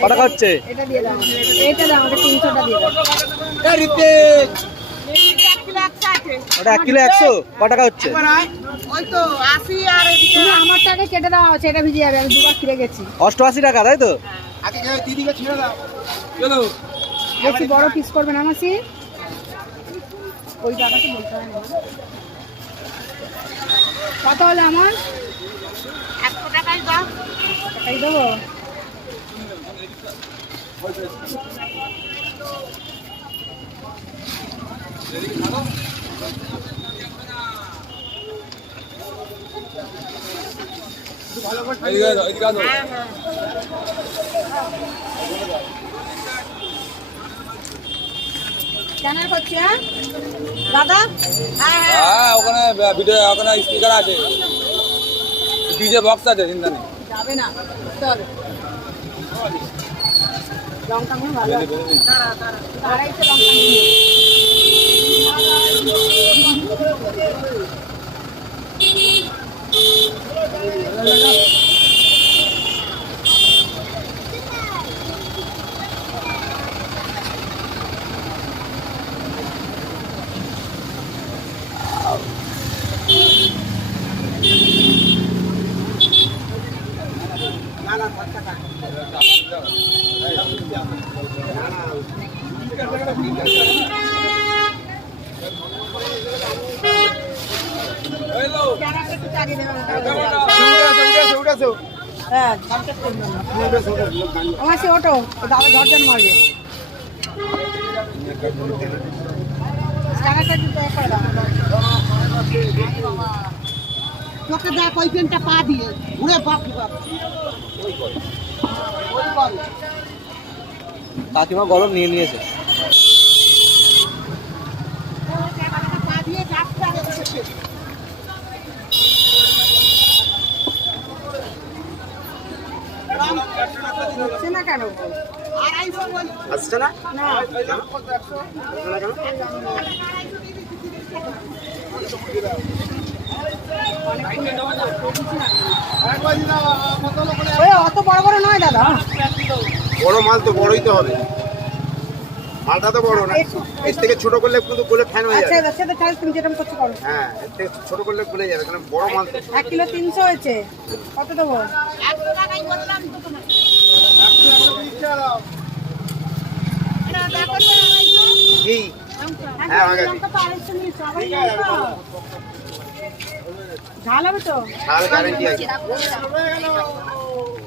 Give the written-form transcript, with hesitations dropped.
কত টাকা হচ্ছে? এটা দিয়ে দাও, এটা দাও, আমাদের 300টা দিয়ে দাও। ওটা 1 কিলো 100 কত টাকা হচ্ছে? ওই তো 80 আর এদিকে আমারটাকে কেটে দাও, সেটা ভিজে যাবে, আমি দুবার ফিরে গেছি। 88 টাকা তাই তো? আগে দিদিকে ছেড়ে দাও। চলো বেশি বড় পিস করবে না মাসি, ওই টাকাটা বলতে হয় না। কত হলো আমার? 100 টাকাই দাও। টাকাই দেবো। কেন করছি দাদা? হ্যাঁ ওখানে ভিডিও, ওখানে স্পিকার আছে, ডিজে বক্স আছে, চিন্তা নেই। যাবে না, চল। লঙ্কা মনে ভালো আছে। আড়াইশো লঙ্কা নিয়ে। হ্যাঁ, আমার সে অটো দাদা ঝরঝর মারবে। তোকে দেখ ওই পেনটা পা দিয়ে ঘুরে বাপ বাপ। কাকিমা গরম নিয়ে নিয়েছে। পা দিয়ে যাচ্ছে না কেন? আসছে না? না অত বড় বড় নয় দাদা। বড় মাল তো বড়ই তো হবে, মালটা তো বড় না, এর থেকে ছোট করলে কিন্তু গোলে ফ্যান হয়ে যাবে। আচ্ছা সেটা তাহলে তুমি যেটা করছো করো। হ্যাঁ, এর থেকে ছোট করলে খুলে যাবে, কারণ বড় মাল তো। 1 কিলো 300 হয়েছে, কত দেবো? 100 টাকাই বললাম তো তোমাকে। কি? হ্যাঁ, ঝাল হবে তো? গ্যারান্টি আছে।